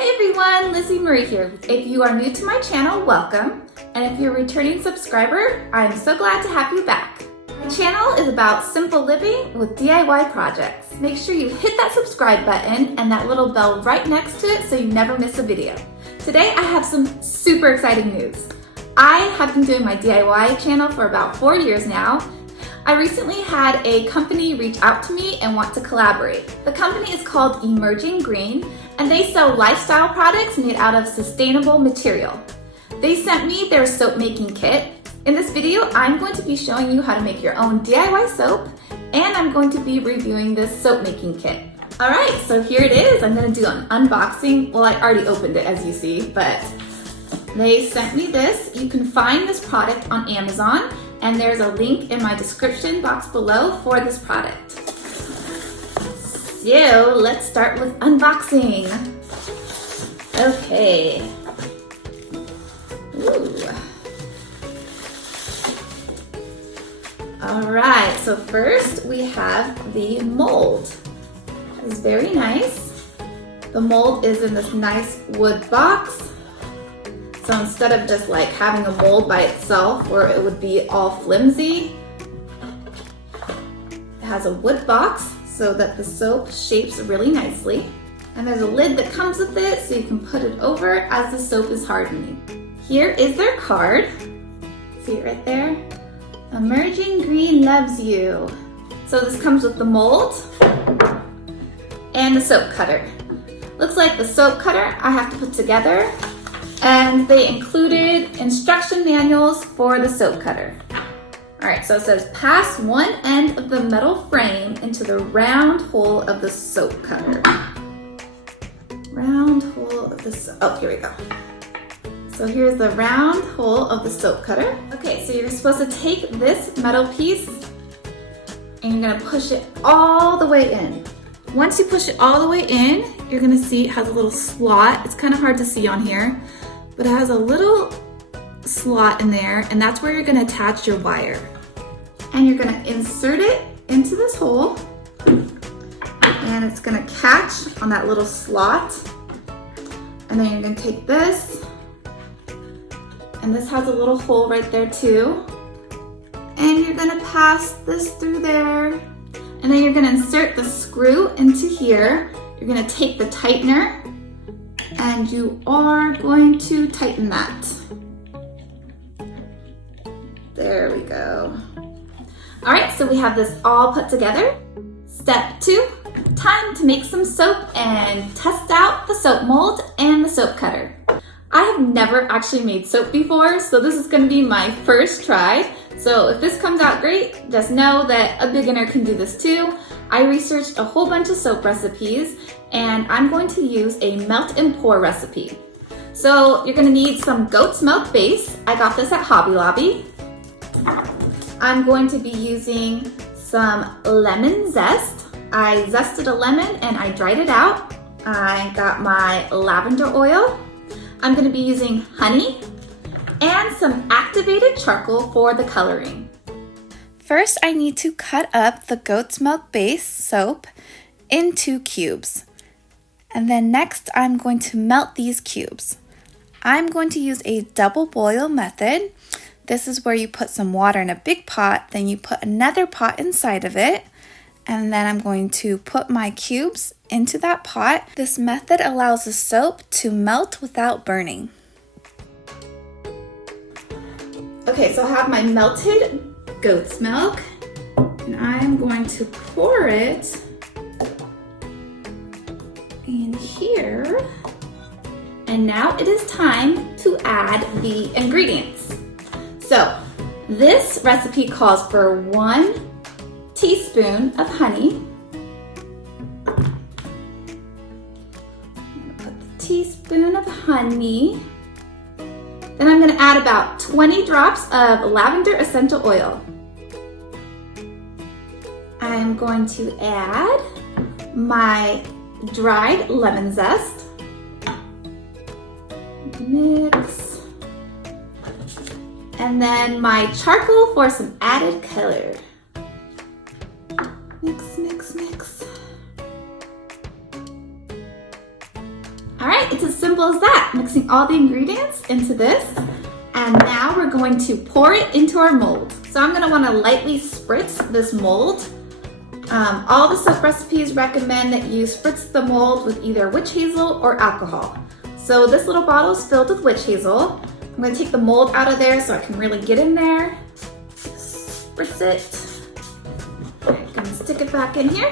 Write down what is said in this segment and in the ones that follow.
Hey everyone, Lizzie Marie here. If you are new to my channel, welcome. And if you're a returning subscriber, I'm so glad to have you back. My channel is about simple living with DIY projects. Make sure you hit that subscribe button and that little bell right next to it so you never miss a video. Today I have some super exciting news. I have been doing my DIY channel for about 4 years now. I recently had a company reach out to me and want to collaborate. The company is called Emerging Green, and they sell lifestyle products made out of sustainable material. They sent me their soap making kit. In this video, I'm going to be showing you how to make your own DIY soap, and I'm going to be reviewing this soap making kit. All right, so here it is. I'm gonna do an unboxing. Well, I already opened it as you see, but they sent me this. You can find this product on Amazon, and there's a link in my description box below for this product. So let's start with unboxing. Okay. Ooh. All right, so first we have the mold. It's very nice. The mold is in this nice wood box. So instead of just like having a mold by itself where it would be all flimsy, it has a wood box so that the soap shapes really nicely. And there's a lid that comes with it so you can put it over as the soap is hardening. Here is their card. See it right there? Emerging Green loves you. So this comes with the mold and the soap cutter. Looks like the soap cutter I have to put together. And they included instruction manuals for the soap cutter. All right, so it says pass one end of the metal frame into the round hole of the soap cutter. Round hole of the soap, oh, here we go. So here's the round hole of the soap cutter. Okay, so you're supposed to take this metal piece and you're gonna push it all the way in. Once you push it all the way in, you're gonna see it has a little slot. It's kind of hard to see on here, but it has a little slot in there, and that's where you're gonna attach your wire. And you're gonna insert it into this hole, and it's gonna catch on that little slot. And then you're gonna take this, and this has a little hole right there too. And you're gonna pass this through there, and then you're gonna insert the screw into here. You're gonna take the tightener, and you are going to tighten that. There we go. All right, so we have this all put together. Step 2, time to make some soap and test out the soap mold and the soap cutter. I have never actually made soap before, so this is gonna be my first try. So if this comes out great, just know that a beginner can do this too. I researched a whole bunch of soap recipes, and I'm going to use a melt and pour recipe. So you're gonna need some goat's milk base. I got this at Hobby Lobby. I'm going to be using some lemon zest. I zested a lemon and I dried it out. I got my lavender oil. I'm gonna be using honey and some activated charcoal for the coloring. First, I need to cut up the goat's milk base soap into cubes. And then next, I'm going to melt these cubes. I'm going to use a double boil method. This is where you put some water in a big pot, then you put another pot inside of it, and then I'm going to put my cubes into that pot. This method allows the soap to melt without burning. Okay, so I have my melted goat's milk, and I'm going to pour it in here. And now it is time to add the ingredients. So this recipe calls for 1 teaspoon of honey. I'm gonna put the teaspoon of honey. Then I'm gonna add about 20 drops of lavender essential oil. I'm going to add my dried lemon zest. Mix. And then my charcoal for some added color. Mix, mix, mix. All right, it's as simple as that. Mixing all the ingredients into this. And now we're going to pour it into our mold. So I'm gonna wanna lightly spritz this mold. All the soap recipes recommend that you spritz the mold with either witch hazel or alcohol. So this little bottle is filled with witch hazel. I'm gonna take the mold out of there so I can really get in there. Spritz it. I'm gonna stick it back in here.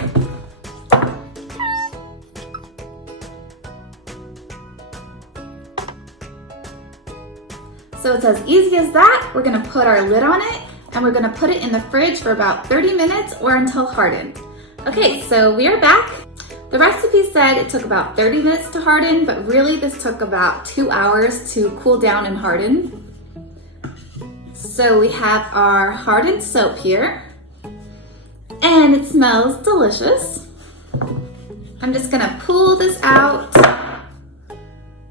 So it's as easy as that. We're gonna put our lid on it and we're gonna put it in the fridge for about 30 minutes or until hardened. Okay, so we are back. The recipe said it took about 30 minutes to harden, but really this took about 2 hours to cool down and harden. So we have our hardened soap here and it smells delicious. I'm just gonna pull this out.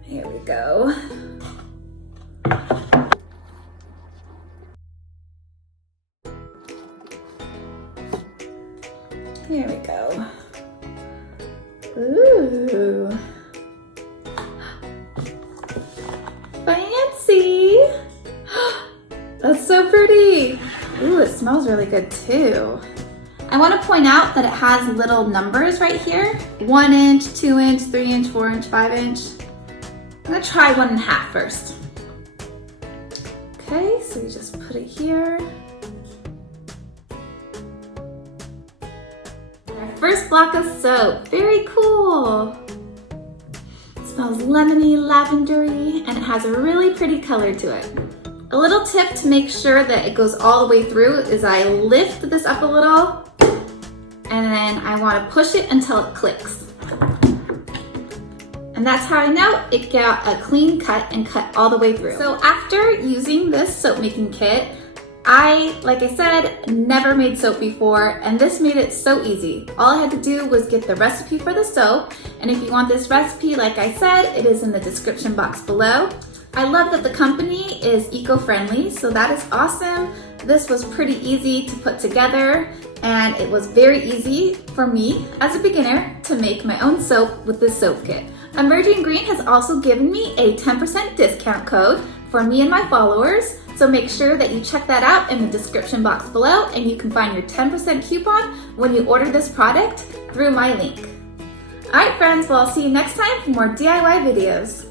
Here we go. Here we go. Ooh. Fancy. That's so pretty. Ooh, it smells really good too. I want to point out that it has little numbers right here. 1 inch, 2 inch, 3 inch, 4 inch, 5 inch. I'm gonna try 1.5 first. Okay, so you just put it here. First block of soap, very cool. It smells lemony, lavendery, and it has a really pretty color to it. A little tip to make sure that it goes all the way through is I lift this up a little and then I want to push it until it clicks. And that's how I know it got a clean cut and cut all the way through. So after using this soap making kit, like I said, never made soap before, and this made it so easy. All I had to do was get the recipe for the soap, and if you want this recipe, like I said, it is in the description box below. I love that the company is eco-friendly, so that is awesome. This was pretty easy to put together, and it was very easy for me, as a beginner, to make my own soap with this soap kit. Emerging Green has also given me a 10% discount code for me and my followers, so make sure that you check that out in the description box below and you can find your 10% coupon when you order this product through my link. Alright friends, well I'll see you next time for more DIY videos.